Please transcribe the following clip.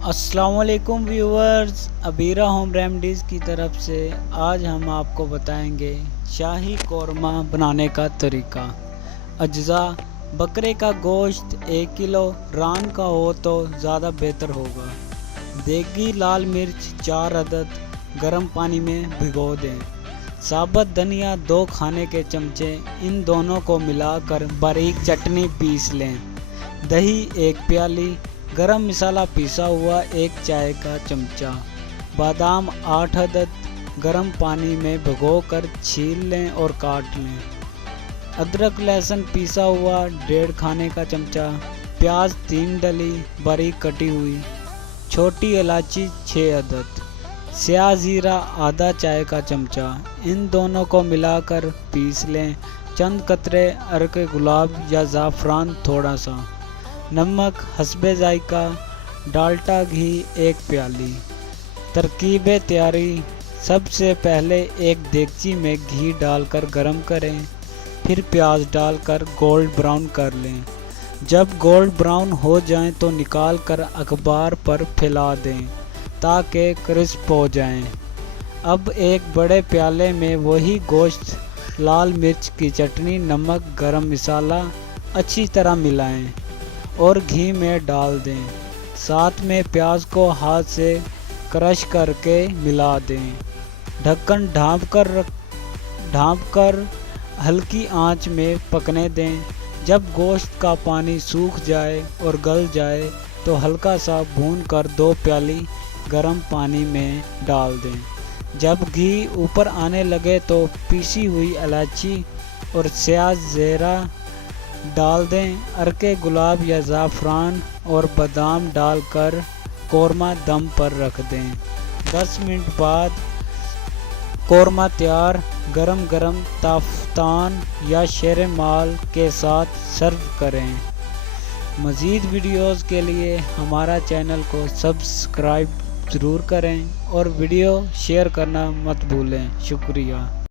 السلام علیکم viewers, ابیرہ home remedies کی طرف سے آج ہم آپ کو بتائیں گے شاہی قورمہ بنانے کا طریقہ۔ اجزاء: بکرے کا گوشت 1 کلو، ران کا ہو تو زیادہ بہتر ہوگا۔ دیگی لال مرچ 4 عدد، گرم پانی میں بھگو دیں۔ ثابت دھنیا 2 کھانے کے چمچے، ان دونوں کو ملا کر باریک چٹنی پیس لیں۔ دہی 1 پیالی، گرم مسالہ پیسا ہوا 1 چائے کا چمچہ۔ بادام 8 عدد، گرم پانی میں بھگو کر چھیل لیں اور کاٹ لیں۔ ادرک لہسن پیسا ہوا 1.5 کھانے کا چمچہ۔ پیاز 3 ڈلی باریک کٹی ہوئی۔ چھوٹی الائچی 6 عدد۔ سیاہ زیرہ آدھا چائے کا چمچہ، ان دونوں کو ملا کر پیس لیں۔ چند قطرے عرق گلاب یا زعفران تھوڑا سا۔ نمک حسب ذائقہ۔ ڈالٹا گھی 1 پیالی۔ ترکیب تیاری: سب سے پہلے ایک دیگچی میں گھی ڈال کر گرم کریں، پھر پیاز ڈال کر گولڈ براؤن کر لیں۔ جب گولڈ براؤن ہو جائیں تو نکال کر اخبار پر پھیلا دیں تاکہ کرسپ ہو جائیں۔ اب ایک بڑے پیالے میں وہی گوشت، لال مرچ کی چٹنی، نمک، گرم مسالہ اچھی طرح ملائیں اور گھی میں ڈال دیں۔ ساتھ میں پیاز کو ہاتھ سے کرش کر کے ملا دیں۔ ڈھکن ڈھانپ کر ہلکی آنچ میں پکنے دیں۔ جب گوشت کا پانی سوکھ جائے اور گل جائے تو ہلکا سا بھون کر 2 پیالی گرم پانی میں ڈال دیں۔ جب گھی اوپر آنے لگے تو پیسی ہوئی الائچی اور سیاہ زیرہ ڈال دیں۔ عرق گلاب یا زعفران اور بادام ڈال کر قورمہ دم پر رکھ دیں۔ 10 منٹ بعد قورمہ تیار۔ گرم گرم تافتان یا شیر مال کے ساتھ سرو کریں۔ مزید ویڈیوز کے لیے ہمارا چینل کو سبسکرائب ضرور کریں اور ویڈیو شیئر کرنا مت بھولیں۔ شکریہ۔